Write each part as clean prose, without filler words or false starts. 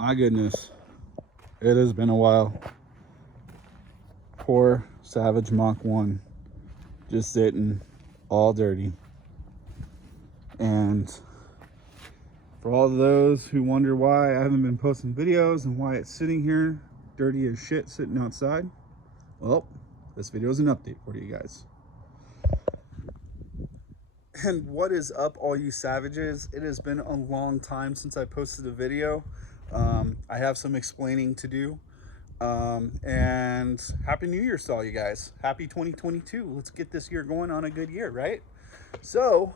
My goodness, it has been a while. Poor Savage Mach 1 just sitting all dirty. And for all those who wonder why I haven't been posting videos and why it's sitting here dirty as shit sitting outside, well, this video is an update for you guys. And what is up, all you savages? It has been a long time since I posted a video. I have some explaining to do. And Happy New Year's to all you guys. Happy 2022. Let's get this year going on a good year, right? So,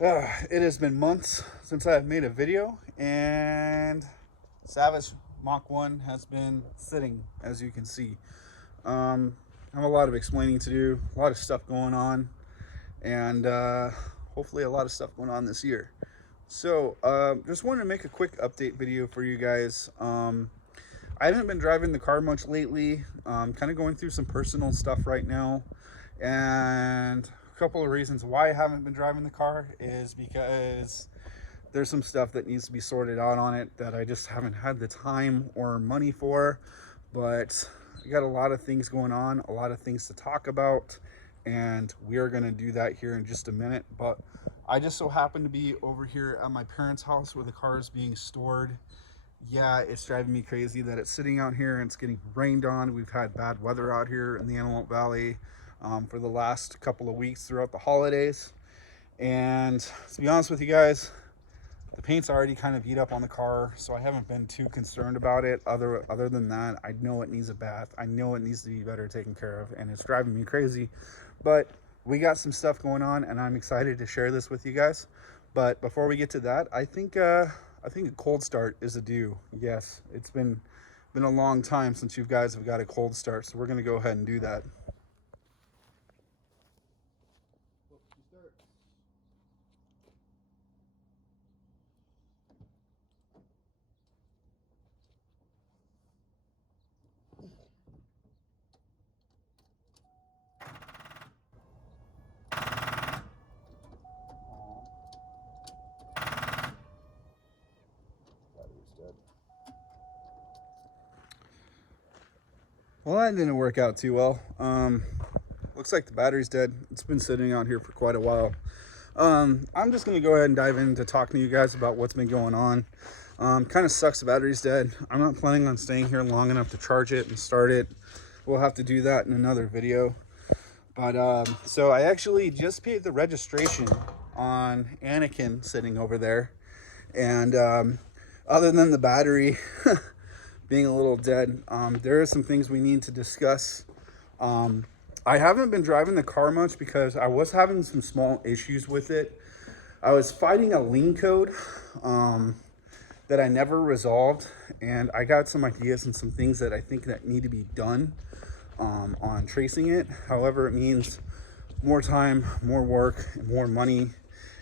it has been months since I've made a video, and Savage Mach 1 has been sitting, as you can see. I have a lot of explaining to do, a lot of stuff going on, and hopefully a lot of stuff going on this year. So just wanted to make a quick update video for you guys. I haven't been driving the car much lately. Kind of going through some personal stuff right now, and a couple of reasons why I haven't been driving the car is because there's some stuff that needs to be sorted out on it that I just haven't had the time or money for. But I got a lot of things going on, a lot of things to talk about, and we are going to do that here in just a minute. But I just so happen to be over here at my parents' house where the car is being stored. Yeah, it's driving me crazy that it's sitting out here and it's getting rained on. We've had bad weather out here in the Antelope Valley for the last couple of weeks throughout the holidays. And to be honest with you guys, the paint's already kind of beat up on the car, so I haven't been too concerned about it. Other than that, I know it needs a bath. I know it needs to be better taken care of, and it's driving me crazy. But we got some stuff going on, and I'm excited to share this with you guys. But before we get to that, I think a cold start is a due. Yes, it's been a long time since you guys have got a cold start, so we're going to go ahead and do that. Well, that didn't work out too well. Looks like the battery's dead. It's been sitting out here for quite a while. I'm just gonna go ahead and dive into talking to you guys about what's been going on. Kind of sucks the battery's dead. I'm not planning on staying here long enough to charge it and start it. We'll have to do that in another video. But so I actually just paid the registration on Anakin sitting over there. And other than the battery being a little dead, there are some things we need to discuss. I haven't been driving the car much because I was having some small issues with it. I was fighting a lien code that I never resolved, and I got some ideas and some things that I think that need to be done on tracing it. However, it means more time, more work, more money,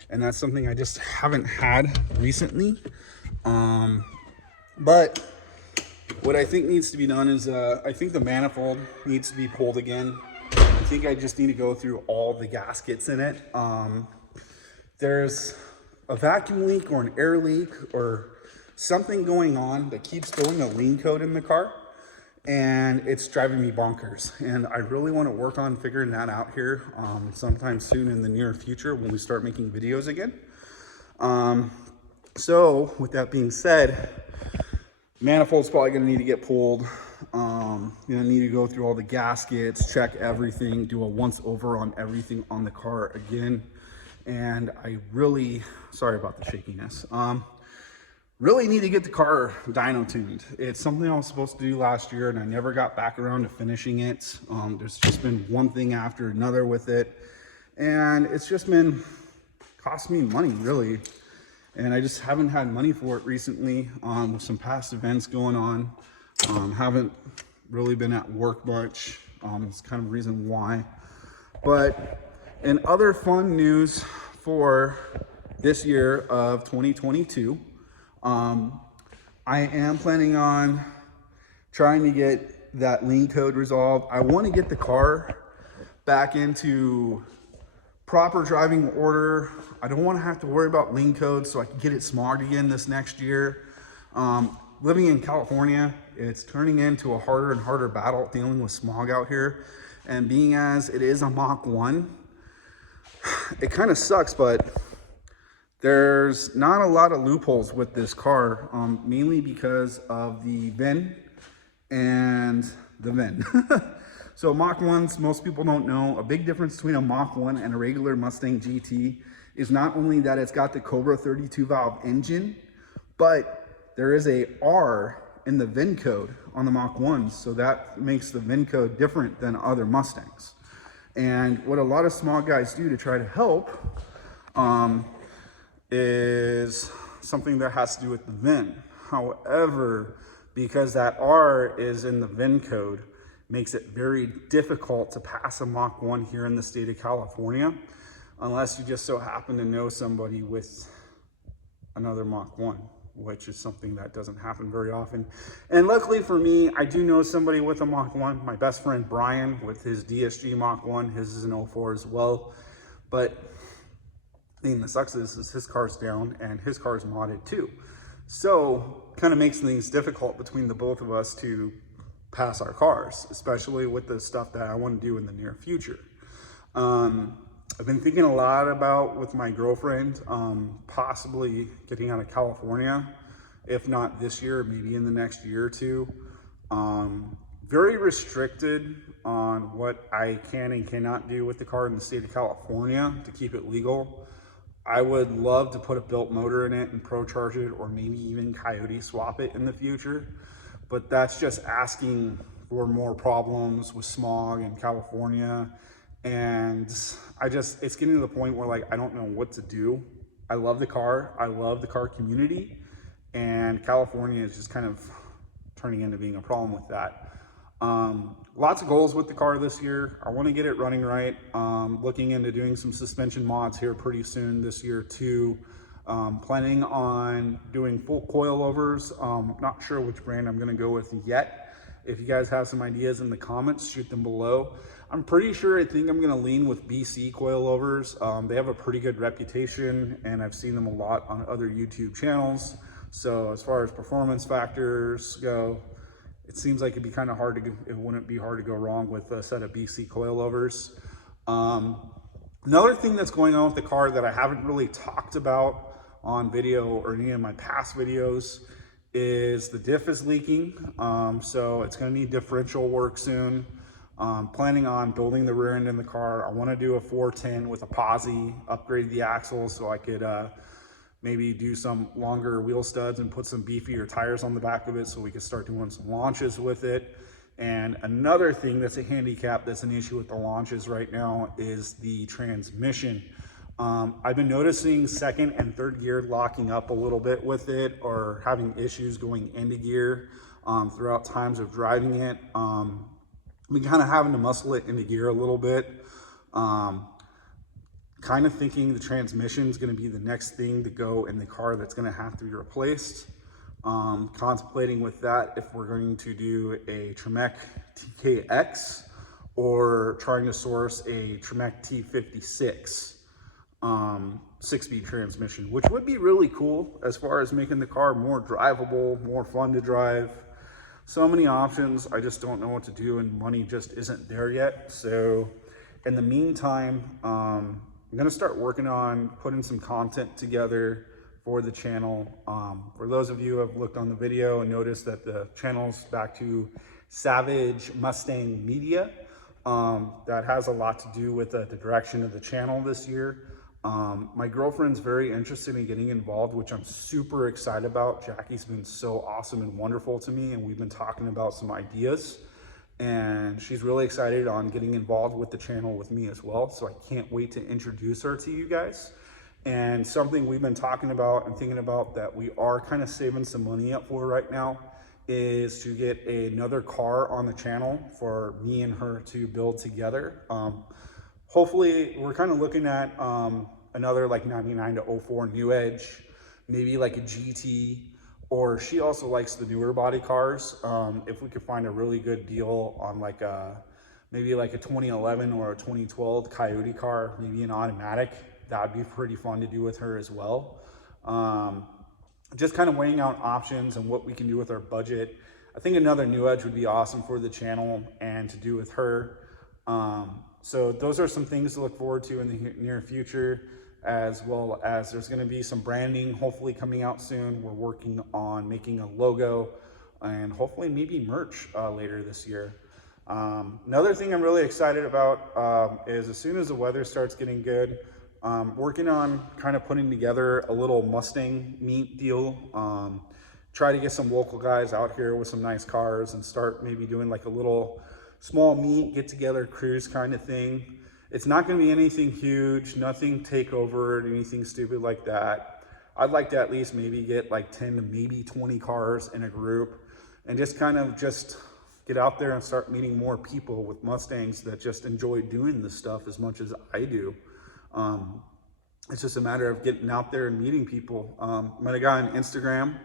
and that's something I just haven't had recently. But what I think needs to be done is I think the manifold needs to be pulled again. I think I just need to go through all the gaskets in it. There's a vacuum leak or an air leak or something going on that keeps throwing a lien code in the car, and it's driving me bonkers. And I really want to work on figuring that out here sometime soon in the near future when we start making videos again. So with that being said, manifold's probably going to need to get pulled. You're gonna need to go through all the gaskets, check everything, do a once over on everything on the car again. And I really, sorry about the shakiness, really need to get the car dyno tuned. It's something I was supposed to do last year and I never got back around to finishing it. There's just been one thing after another with it, and it's just been costing me money, really. And I just haven't had money for it recently with some past events going on. Haven't really been at work much. It's kind of the reason why. But in other fun news for this year of 2022, I am planning on trying to get that lien code resolved. I want to get the car back into proper driving order. I don't want to have to worry about lane codes so I can get it smogged again this next year. Living in California, it's turning into a harder and harder battle dealing with smog out here. And being as it is a Mach 1, it kind of sucks, but there's not a lot of loopholes with this car, mainly because of the VIN and the VIN. So Mach 1s, most people don't know, a big difference between a Mach 1 and a regular Mustang GT is not only that it's got the Cobra 32 valve engine, but there is a R in the VIN code on the Mach 1s. So that makes the VIN code different than other Mustangs. And what a lot of small guys do to try to help is something that has to do with the VIN. However, because that R is in the VIN code, makes it very difficult to pass a Mach 1 here in the state of California, unless you just so happen to know somebody with another Mach 1, which is something that doesn't happen very often. And luckily for me, I do know somebody with a Mach 1. My best friend Brian with his DSG Mach 1, his is an 04 as well. But the thing that sucks is his car's down and his car's modded too. So kind of makes things difficult between the both of us to pass our cars, especially with the stuff that I want to do in the near future. I've been thinking a lot about with my girlfriend, possibly getting out of California, if not this year, maybe in the next year or two. Very restricted on what I can and cannot do with the car in the state of California to keep it legal. I would love to put a built motor in it and pro charge it, or maybe even coyote swap it in the future. But that's just asking for more problems with smog in California. And it's getting to the point where like, I don't know what to do. I love the car. I love the car community. And California is just kind of turning into being a problem with that. Lots of goals with the car this year. I want to get it running right. Looking into doing some suspension mods here pretty soon this year too. Planning on doing full coilovers. Not sure which brand I'm going to go with yet. If you guys have some ideas in the comments, shoot them below. I'm pretty sure I think I'm going to lean with BC coilovers. They have a pretty good reputation, and I've seen them a lot on other YouTube channels. So as far as performance factors go, it seems like it'd be kind of hard to, it wouldn't be hard to go wrong with a set of BC coilovers. Another thing that's going on with the car that I haven't really talked about on video or any of my past videos is the diff is leaking. So it's going to need differential work soon. Planning on building the rear end in the car. I want to do a 410 with a posi, upgrade the axle so I could maybe do some longer wheel studs and put some beefier tires on the back of it so we could start doing some launches with it. And another thing that's a handicap that's an issue with the launches right now is the transmission. I've been noticing second and third gear locking up a little bit with it, or having issues going into gear throughout times of driving it. I've been kind of having to muscle it into gear a little bit. Kind of thinking the transmission is going to be the next thing to go in the car that's going to have to be replaced. Contemplating with that if we're going to do a Tremec TKX or trying to source a Tremec T56 6-speed transmission, which would be really cool as far as making the car more drivable, more fun to drive. So many options. I just don't know what to do, and money just isn't there yet. So in the meantime, I'm gonna start working on putting some content together for the channel. For those of you who have looked on the video and noticed that the channel's back to Savage Mustang Media, that has a lot to do with the direction of the channel this year. My girlfriend's very interested in getting involved, which I'm super excited about. Jackie's been so awesome and wonderful to me, and we've been talking about some ideas, and she's really excited on getting involved with the channel with me as well. So I can't wait to introduce her to you guys. And something we've been talking about and thinking about that we are kind of saving some money up for right now is to get another car on the channel for me and her to build together. Hopefully we're kind of looking at another like 99 to 04 New Edge, maybe like a GT, or she also likes the newer body cars. If we could find a really good deal on like a maybe like a 2011 or a 2012 Coyote car, maybe an automatic. That'd be pretty fun to do with her as well. Just kind of weighing out options and what we can do with our budget. I think another New Edge would be awesome for the channel and to do with her. So those are some things to look forward to in the near future, as well as there's going to be some branding hopefully coming out soon. We're working on making a logo and hopefully maybe merch later this year. Another thing I'm really excited about is as soon as the weather starts getting good, working on kind of putting together a little Mustang meet deal. Try to get some local guys out here with some nice cars and start maybe doing like a little small meet, get together cruise kind of thing. It's not going to be anything huge, nothing takeover, anything stupid like that. I'd like to at least maybe get like 10 to maybe 20 cars in a group and just kind of just get out there and start meeting more people with Mustangs that just enjoy doing this stuff as much as I do. It's just a matter of getting out there and meeting people. Met a guy on Instagram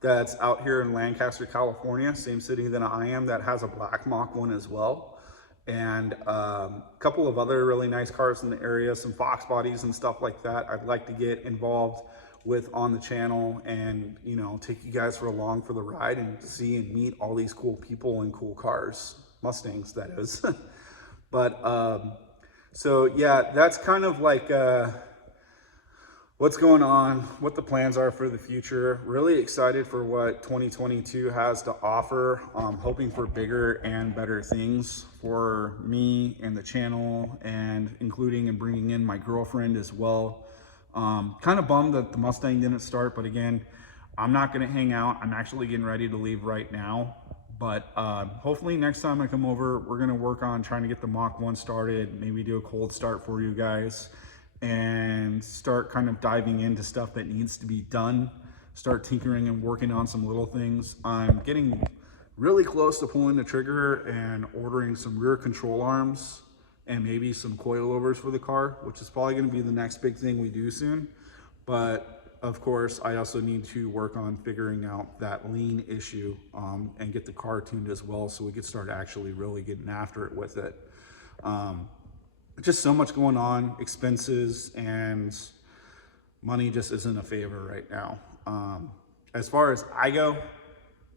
that's out here in Lancaster, California, same city that I am, that has a black Mach 1 as well. And a couple of other really nice cars in the area, some Fox bodies and stuff like that I'd like to get involved with on the channel and, you know, take you guys along for the ride and see and meet all these cool people and cool cars, Mustangs that is. But so yeah, that's kind of like what's going on, what the plans are for the future. Really excited for what 2022 has to offer. Hoping for bigger and better things for me and the channel, and including and bringing in my girlfriend as well. Kind of bummed that the Mustang didn't start, but again, I'm not going to hang out. I'm actually getting ready to leave right now. But hopefully next time I come over, we're going to work on trying to get the Mach 1 started, maybe do a cold start for you guys, and start kind of diving into stuff that needs to be done, start tinkering and working on some little things. I'm getting really close to pulling the trigger and ordering some rear control arms and maybe some coilovers for the car, which is probably going to be the next big thing we do soon. But of course, I also need to work on figuring out that lean issue and get the car tuned as well, so we could start actually really getting after it with it. Just so much going on, expenses, and money just isn't a favor right now. As far as I go,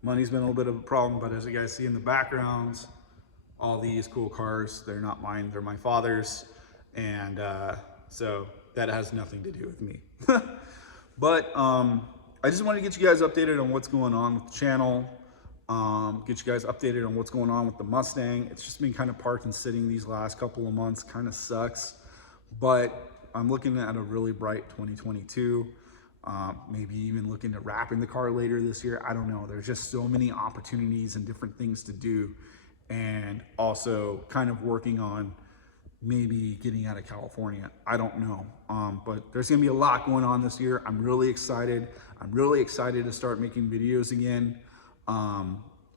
money's been a little bit of a problem, but as you guys see in the background, all these cool cars, they're not mine, they're my father's. And so that has nothing to do with me. But I just wanted to get you guys updated on what's going on with the channel. Get you guys updated on what's going on with the Mustang. It's just been kind of parked and sitting these last couple of months. Kind of sucks, but I'm looking at a really bright 2022. Maybe even looking to wrapping the car later this year. I don't know. There's just so many opportunities and different things to do, and also kind of working on maybe getting out of California. I don't know. But there's gonna be a lot going on this year. I'm really excited. I'm really excited to start making videos again.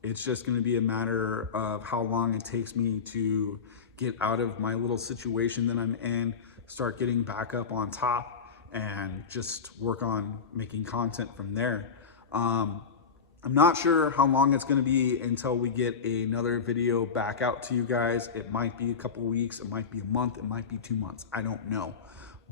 It's just gonna be a matter of how long it takes me to get out of my little situation that I'm in, start getting back up on top, and just work on making content from there. I'm not sure how long it's going to be until we get another video back out to you guys. It might be a couple weeks, it might be a month, it might be 2 months. I don't know.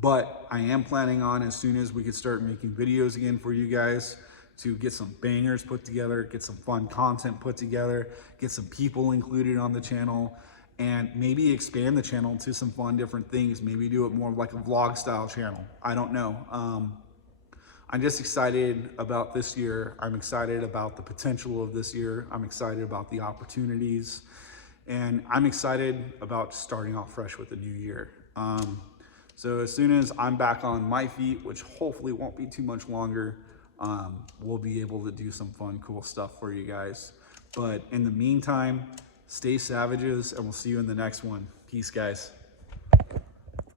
But I am planning on, as soon as we can start making videos again for you guys, to get some bangers put together, get some fun content put together, get some people included on the channel, and maybe expand the channel to some fun different things. Maybe do it more like a vlog style channel. I don't know. I'm just excited about this year. I'm excited about the potential of this year. I'm excited about the opportunities, and I'm excited about starting off fresh with the new year. So as soon as I'm back on my feet, which hopefully won't be too much longer, we'll be able to do some fun, cool stuff for you guys. But in the meantime, stay savages, and we'll see you in the next one. Peace, guys.